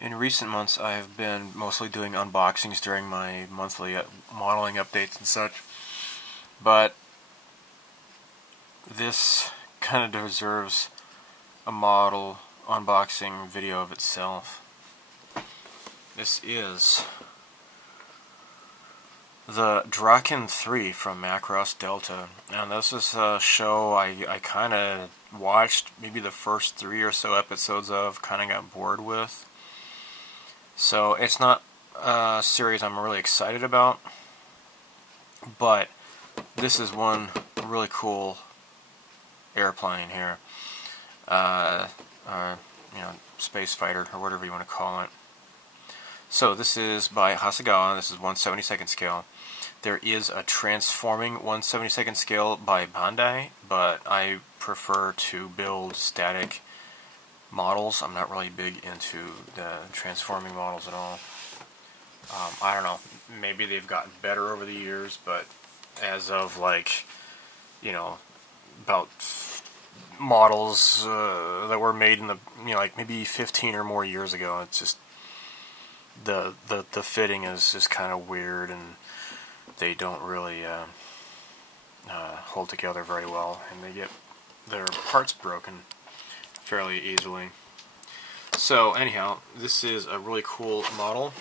In recent months, I have been mostly doing unboxings during my monthly modeling updates and such, but this kind of deserves a model unboxing video of itself. This is the Draken III from Macross Delta, and this is a show I kind of watched maybe the first 3 or so episodes of, kind of got bored with. So it's not a series I'm really excited about, but this is one really cool airplane here, space fighter or whatever you want to call it. So this is by Hasegawa. This is 1/72nd scale. There is a transforming 1/72nd scale by Bandai, but I prefer to build static models. I'm not really big into the transforming models at all. I don't know, maybe they've gotten better over the years, but as of about models that were made in the maybe 15 or more years ago, it's just the fitting is just kind of weird, and they don't really hold together very well, and they get their parts broken fairly easily. So anyhow, this is a really cool model.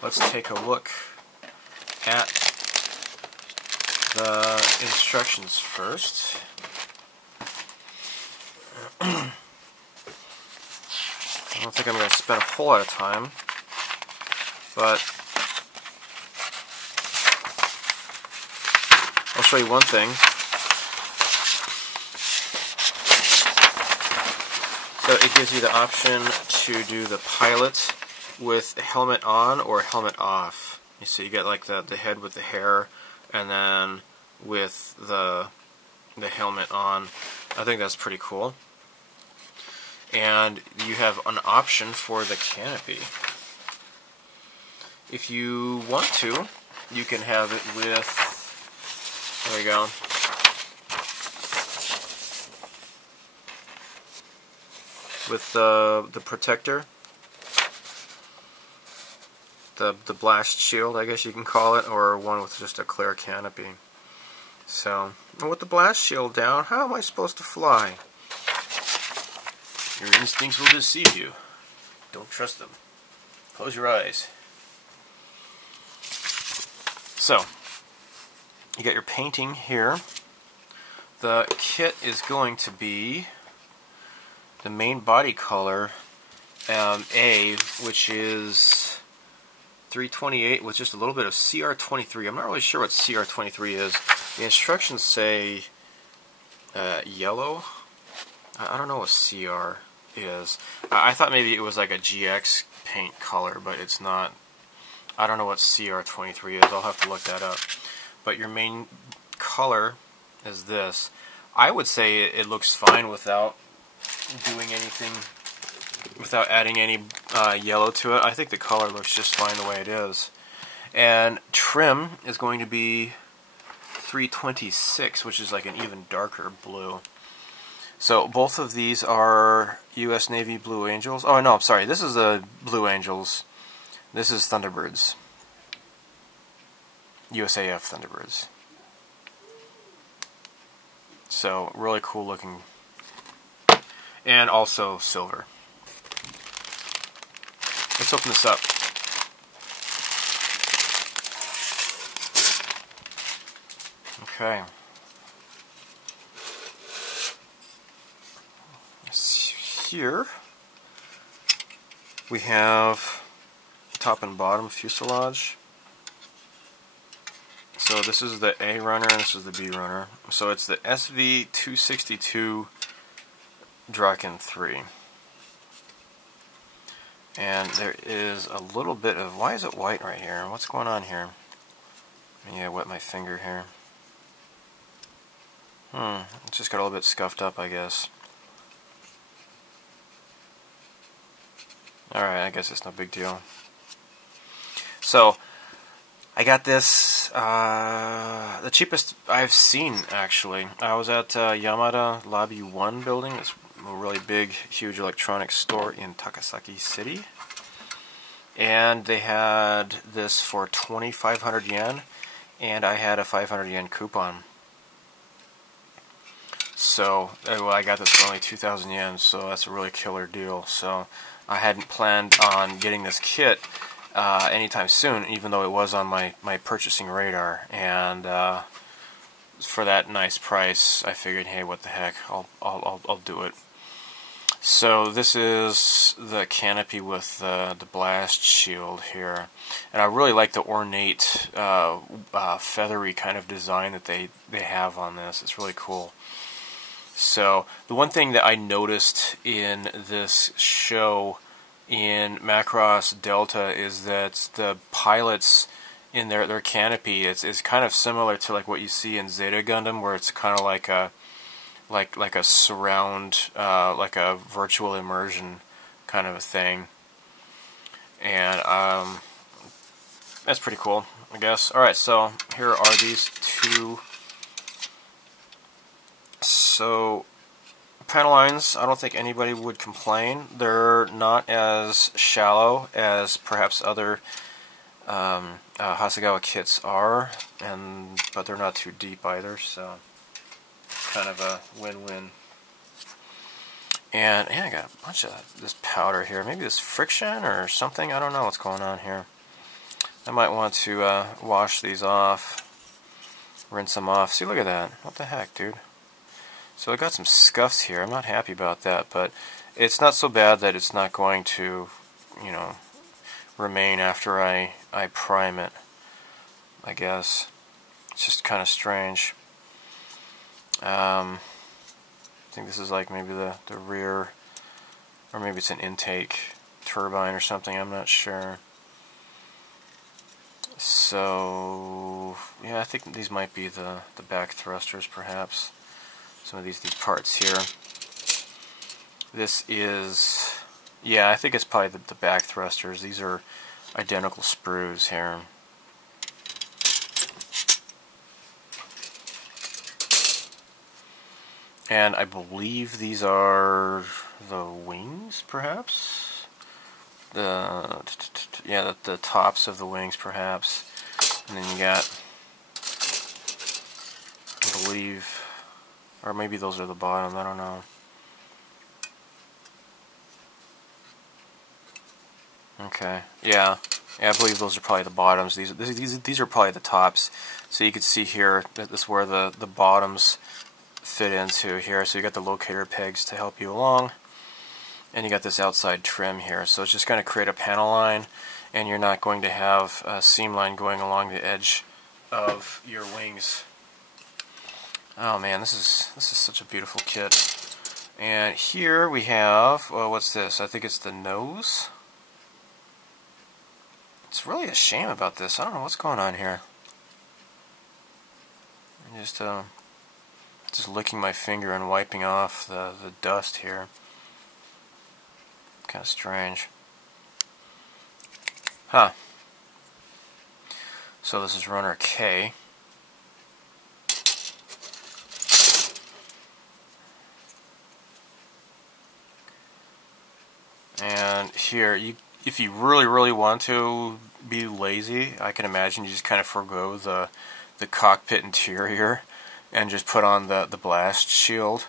Let's take a look at the instructions first. I don't think I'm going to spend a whole lot of time, but I'll show you one thing. So it gives you the option to do the pilot with helmet on or helmet off. You see, you get like the head with the hair, and then with the helmet on. I think that's pretty cool. And you have an option for the canopy. If you want to, you can have it with, there we go, with the protector, the blast shield, I guess you can call it, or one with just a clear canopy. So, with the blast shield down, how am I supposed to fly? Your instincts will deceive you. Don't trust them. Close your eyes. So, you got your painting here. The kit is going to be the main body color A, which is 328 with just a little bit of CR23. I'm not really sure what CR23 is. The instructions say yellow. I don't know what CR is. I thought maybe it was like a GX paint color, but it's not. I don't know what CR23 is. I'll have to look that up. But your main color is this. I would say it looks fine without doing anything, without adding any yellow to it. I think the color looks just fine the way it is. And trim is going to be 326, which is like an even darker blue. So both of these are U.S. Navy Blue Angels. Oh no, I'm sorry. This is the Blue Angels. This is Thunderbirds. USAF Thunderbirds. So really cool looking. And also silver. Let's open this up. Okay. Here we have top and bottom fuselage. So this is the A runner and this is the B runner. So it's the Sv-262 Draken III. And there is a little bit of, why is it white right here? What's going on here? Yeah, wet my finger here. It just got a little bit scuffed up, I guess. Alright, I guess it's no big deal. So, I got this, the cheapest I've seen, actually. I was at Yamada Lobby 1 building. It's a really big, huge electronics store in Takasaki City. And they had this for 2,500 yen, and I had a 500 yen coupon. So, well, I got this for only 2,000 yen, so that's a really killer deal. So, I hadn't planned on getting this kit anytime soon, even though it was on my purchasing radar. And for that nice price, I figured, hey, what the heck, I'll do it. So this is the Canopy with the blast shield here, and I really like the ornate, feathery kind of design that they have on this. It's really cool. So the one thing that I noticed in this show in Macross Delta is that the pilots in their canopy is kind of similar to like what you see in Zeta Gundam, where it's kind of like a surround, like a virtual immersion kind of a thing. And that's pretty cool, I guess. Alright, so here are these two. So panel lines, I don't think anybody would complain. They're not as shallow as perhaps other Hasegawa kits are, but they're not too deep either, so kind of a win-win. And yeah, I got a bunch of this powder here. Maybe this friction or something. I don't know what's going on here. I might want to wash these off, rinse them off. See, look at that. What the heck, dude? So I got some scuffs here. I'm not happy about that, but it's not so bad that it's not going to, you know, remain after I prime it, I guess. It's just kind of strange. I think this is like maybe the rear, or maybe it's an intake turbine or something, I'm not sure. So yeah, I think these might be the back thrusters, perhaps. Some of these parts here. This is, yeah, I think it's probably the back thrusters. These are identical sprues here. And I believe these are the wings, perhaps? Yeah, the tops of the wings, perhaps. And then you got, I believe, or maybe those are the bottom, I don't know. Okay, yeah, I believe those are probably the bottoms. These are probably the tops. So you can see here that this is where the bottoms fit into here. So you got the locator pegs to help you along, and you got this outside trim here. So it's just going to create a panel line, and you're not going to have a seam line going along the edge of your wings. Oh man, this is such a beautiful kit. And here we have, well, what's this? I think it's the nose. It's really a shame about this. I don't know what's going on here. I'm just licking my finger and wiping off the dust here. Kind of strange. Huh. So this is runner K. And here, if you really want to be lazy, I can imagine you just kind of forego the cockpit interior and just put on the blast shield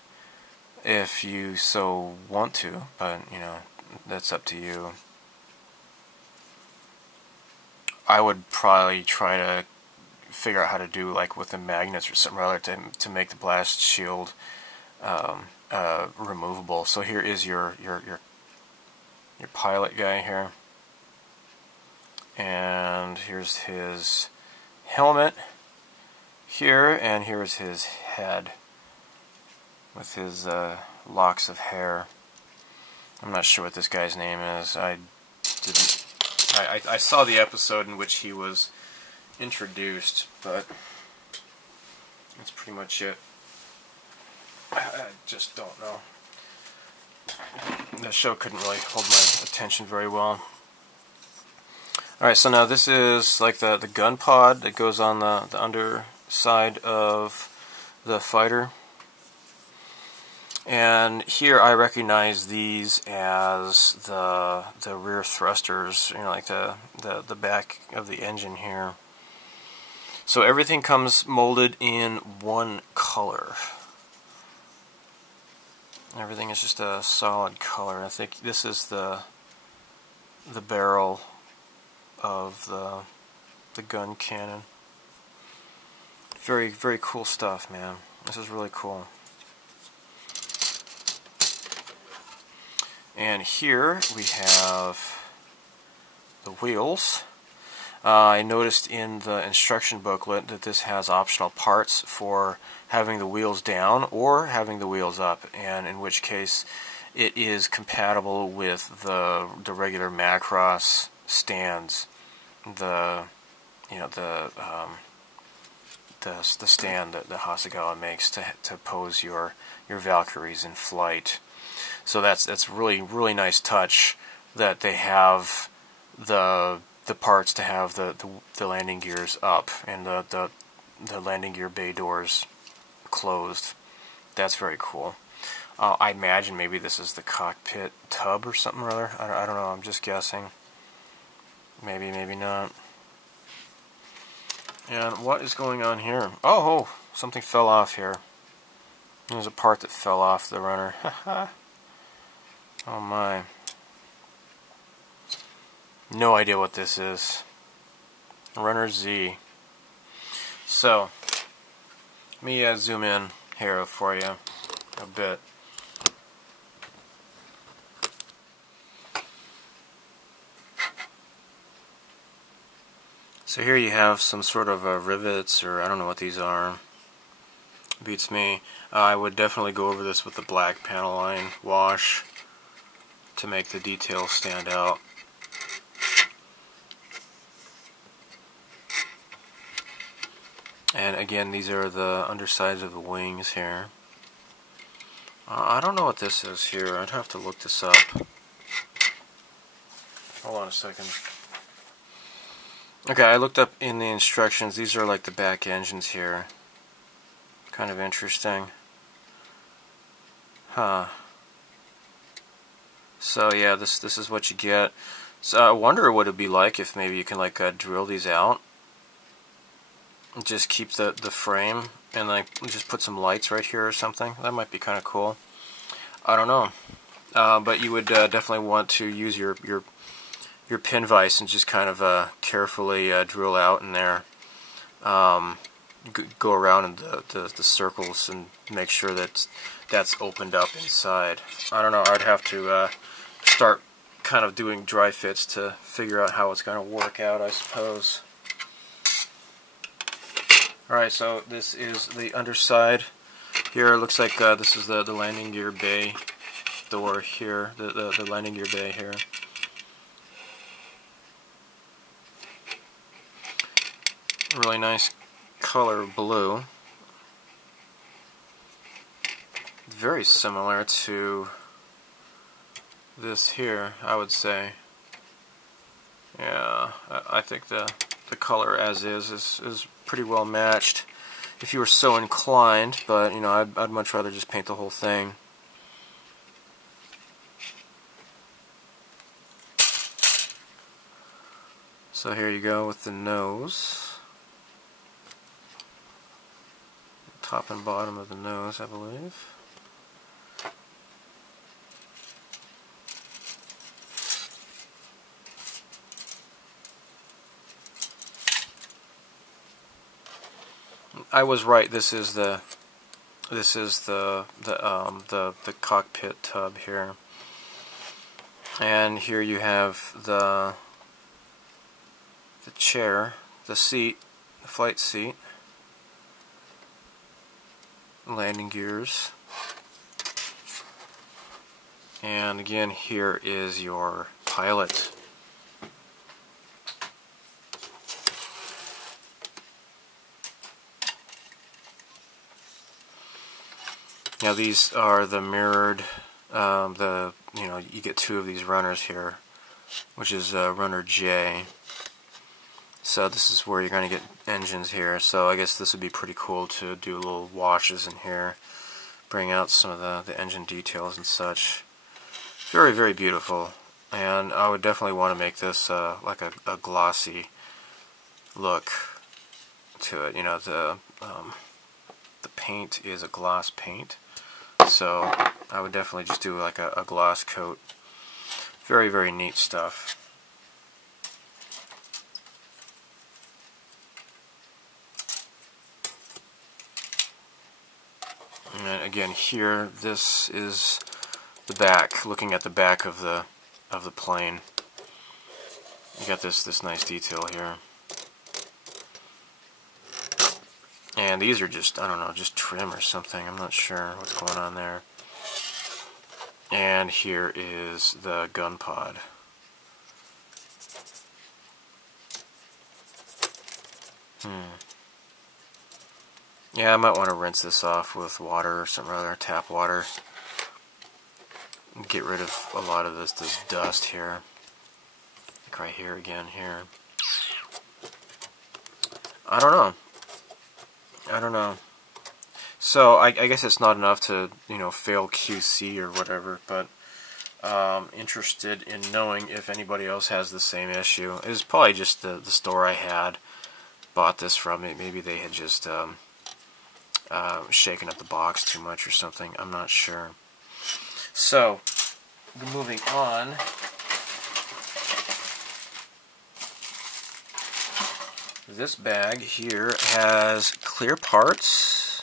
if you so want to, but you know, that's up to you. I would probably try to figure out how to do like with the magnets or something rather to make the blast shield removable. So here is your pilot guy here, and here's his helmet here, and here's his head with his locks of hair. I'm not sure what this guy's name is. I saw the episode in which he was introduced, but that's pretty much it. I just don't know. The show couldn't really hold my attention very well. Alright, so now this is like the gun pod that goes on the underside of the fighter. And here I recognize these as the rear thrusters, you know, like the back of the engine here. So everything comes molded in one color. Everything is just a solid color. I think this is the barrel of the gun cannon. Very, very cool stuff, man. This is really cool. And here we have the wheels. I noticed in the instruction booklet that this has optional parts for having the wheels down or having the wheels up, and in which case it is compatible with the regular Macross stands. The stand that the Hasegawa makes to pose your Valkyries in flight. So that's really nice touch that they have the parts to have the landing gears up and the landing gear bay doors closed. That's very cool. I imagine maybe this is the cockpit tub or something or other. I don't know. I'm just guessing. Maybe, maybe not. And what is going on here? Oh, something fell off here. There's a part that fell off the runner. Oh my. No idea what this is. Runner Z. So, let me zoom in here for you a bit. So here you have some sort of rivets, or I don't know what these are. Beats me. I would definitely go over this with the black panel line wash to make the details stand out. And again, these are the undersides of the wings here. I don't know what this is here. I'd have to look this up. Hold on a second. Okay, I looked up in the instructions. These are like the back engines here. Kind of interesting. Huh. So yeah, this is what you get. So I wonder what it'd be like if maybe you can like drill these out. Just keep the frame and like just put some lights right here or something. That might be kind of cool. I don't know. But you would definitely want to use your pin vise and just kind of carefully drill out in there. Go around in the circles and make sure that that's opened up inside. I don't know. I'd have to start kind of doing dry fits to figure out how it's going to work out, I suppose. Alright, so this is the underside. Here it looks like this is the landing gear bay door here, the landing gear bay here. Really nice color blue. Very similar to this here, I would say. Yeah, I think the color as is pretty well matched if you were so inclined, but you know, I'd much rather just paint the whole thing. So here you go with the nose. Top and bottom of the nose, I believe. I was right. This is the cockpit tub here, and here you have the chair, the seat, the flight seat, landing gears, and again here is your pilot. Now these are the mirrored, you get two of these runners here, which is runner J. So this is where you're going to get engines here. So I guess this would be pretty cool to do little washes in here. bring out some of the engine details and such. Very, very beautiful. And I would definitely want to make this like a glossy look to it. You know, the paint is a gloss paint, so I would definitely just do like a gloss coat. Very, very neat stuff. And again, here, this is the back. Looking at the back of the plane, you got this nice detail here. And these are just, I don't know, just trim or something. I'm not sure what's going on there. And here is the gun pod. Yeah, I might want to rinse this off with water or some other tap water. Get rid of a lot of this dust here. Like right here again here. I don't know. So I guess it's not enough to, you know, fail QC or whatever, but interested in knowing if anybody else has the same issue. It was probably just the store I had bought this from. Maybe they had just shaken up the box too much or something. I'm not sure. So, moving on. This bag here has clear parts.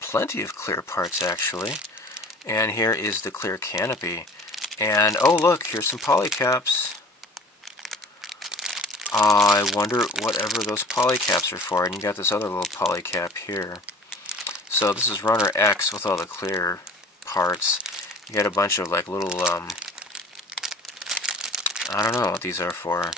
Plenty of clear parts, actually. And here is the clear canopy. And, oh look, here's some polycaps. I wonder whatever those polycaps are for. And you got this other little polycap here. So this is runner X with all the clear parts. You got a bunch of like little, I don't know what these are for.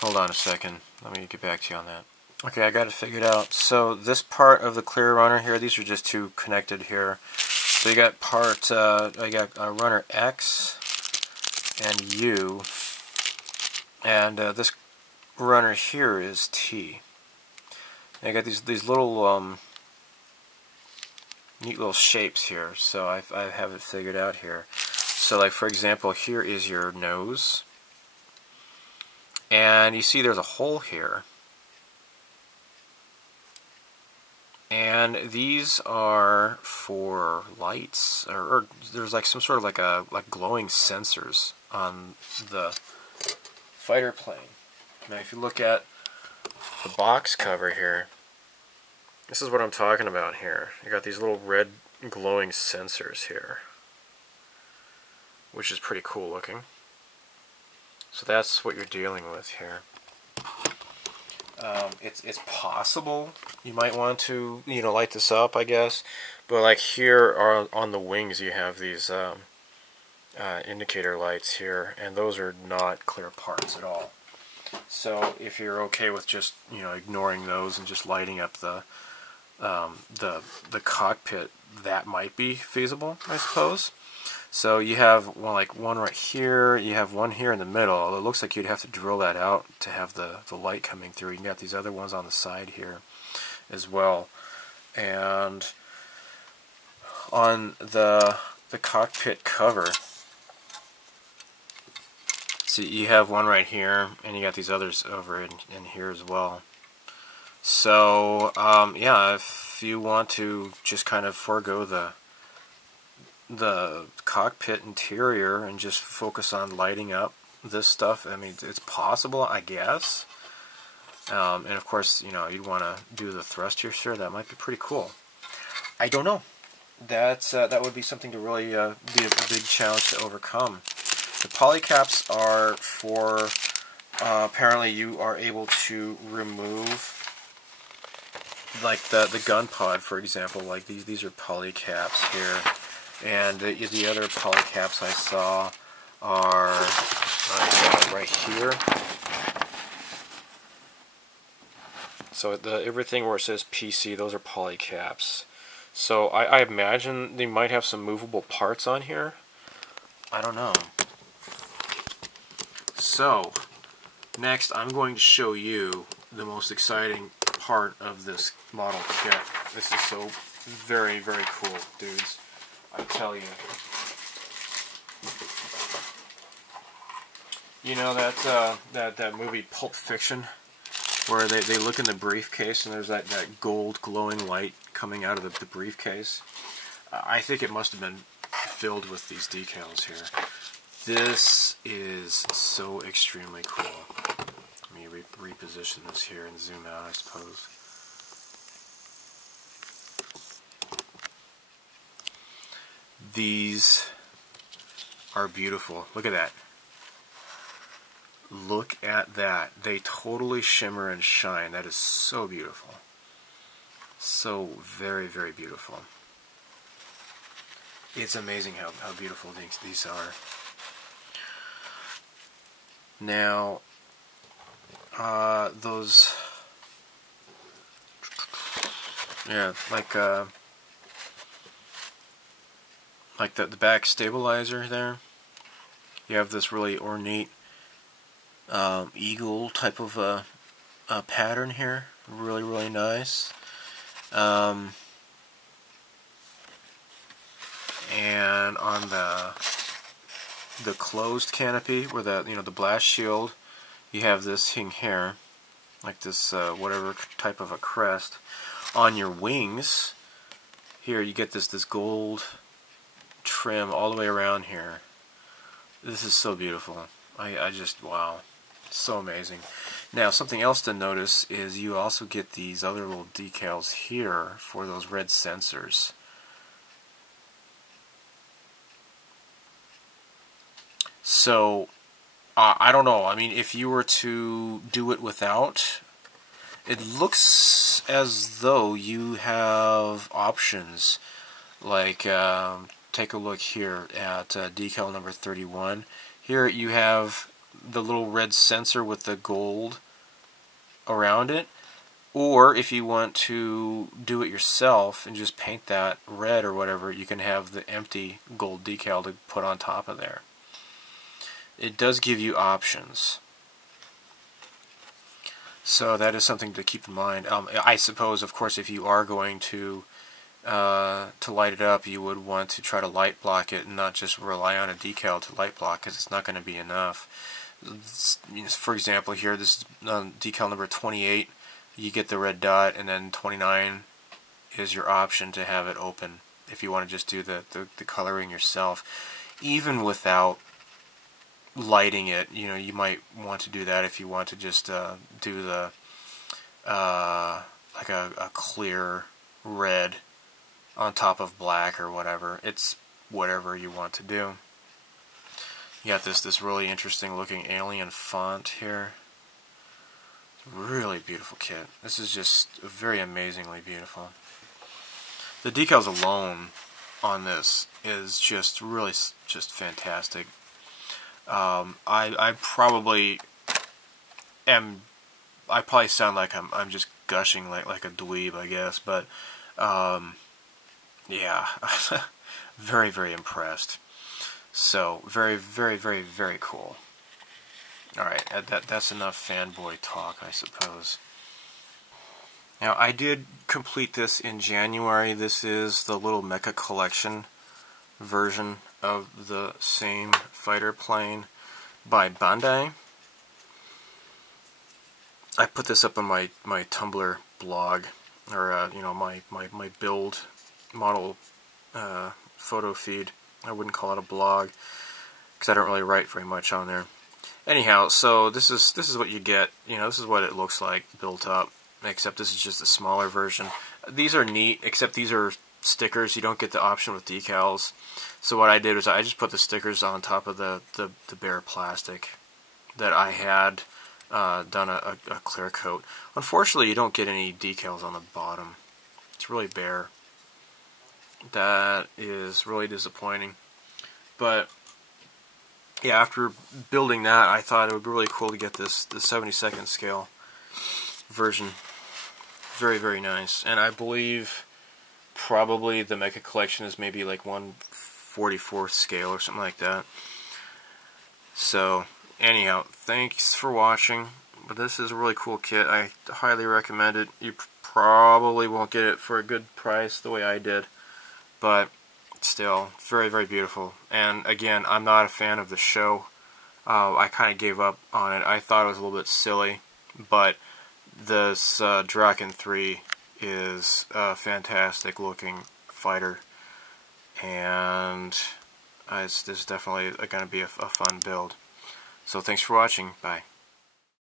Hold on a second. Let me get back to you on that. Okay, I got it figured out. So this part of the clear runner here, these are just two connected here. So you got part, I got runner X and U. And this runner here is T. And I got these little neat little shapes here, so I have it figured out here. So like for example, here is your nose, and you see there's a hole here, and these are for lights, or there's like some sort of like glowing sensors on the fighter plane. Now if you look at the box cover here, this is what I'm talking about here. You got these little red glowing sensors here, which is pretty cool looking. So that's what you're dealing with here. It's possible you might want to, you know, light this up, I guess. But like here on the wings, you have these indicator lights here, and those are not clear parts at all. So if you're okay with just, you know, ignoring those and just lighting up the cockpit, that might be feasible, I suppose. So you have one right here, you have one here in the middle. It looks like you'd have to drill that out to have the light coming through. You got these other ones on the side here as well. And on the cockpit cover, so you have one right here, and you got these others over in here as well. So yeah, if you want to just kind of forego the cockpit interior and just focus on lighting up this stuff, I mean, it's possible, I guess. And of course, you know, you'd want to do the thruster here. That might be pretty cool. I don't know. That would be something to really be a big challenge to overcome. The polycaps are for, apparently you are able to remove, like the gun pod, for example. Like these are polycaps here. And the other polycaps I saw are right here. So everything where it says PC, those are polycaps. So I imagine they might have some movable parts on here. I don't know. So next I'm going to show you the most exciting part of this model kit. This is so very, very cool, dudes. I tell you. You know that movie Pulp Fiction, where they look in the briefcase and there's that gold glowing light coming out of the briefcase? I think it must have been filled with these decals here. This is so extremely cool. Let me reposition this here and zoom out, I suppose. These are beautiful. Look at that. Look at that. They totally shimmer and shine. That is so beautiful. So very, very beautiful. It's amazing how beautiful these are. Now, those, yeah, like the back stabilizer there. You have this really ornate eagle type of a pattern here. Really, really nice. And on the closed canopy, where the blast shield, you have this thing here, like this whatever type of a crest. On your wings, here you get this gold trim all the way around here. This is so beautiful. I just, wow, so amazing. Now, something else to notice is you also get these other little decals here for those red sensors. So, I don't know. I mean, if you were to do it without, it looks as though you have options. Like, take a look here at decal number 31. Here you have the little red sensor with the gold around it. Or if you want to do it yourself and just paint that red or whatever, you can have the empty gold decal to put on top of there. It does give you options. So that is something to keep in mind. I suppose, of course, if you are going to light it up, you would want to try to light block it and not just rely on a decal to light block, because it's not going to be enough. For example, here, this is decal number 28. You get the red dot, and then 29 is your option to have it open if you want to just do the coloring yourself. Even without lighting it, you might want to do that if you want to just do the like a clear red on top of black or whatever. It's whatever you want to do. You got this really interesting looking alien font here. Really beautiful kit. This is just very amazingly beautiful. The decals alone on this is just really just fantastic. I probably sound like I'm just gushing like a dweeb, I guess, but yeah, very, very impressed. So very, very, very, very cool. All right, that's enough fanboy talk, I suppose. Now, I did complete this in January. This is the little Mecha Collection version of the same fighter plane by Bandai. I put this up on my Tumblr blog, or my build model photo feed. I wouldn't call it a blog because I don't really write very much on there. Anyhow, so this is what you get. This is what it looks like built up, except this is just a smaller version. These are neat, except these are stickers. You don't get the option with decals. So what I did was I just put the stickers on top of the bare plastic that I had done a clear coat. Unfortunately, you don't get any decals on the bottom. It's really bare. That is really disappointing. But yeah, after building that, I thought it would be really cool to get the 72nd scale version. Very, very nice. And I believe probably the Mecha Collection is maybe like 1/44th scale or something like that. So anyhow, thanks for watching. but this is a really cool kit. I highly recommend it. You probably won't get it for a good price the way I did, but still, very, very beautiful. And again, I'm not a fan of the show. I kind of gave up on it. I thought it was a little bit silly, but this Draken III is a fantastic looking fighter, and this is definitely going to be a fun build. So thanks for watching. Bye.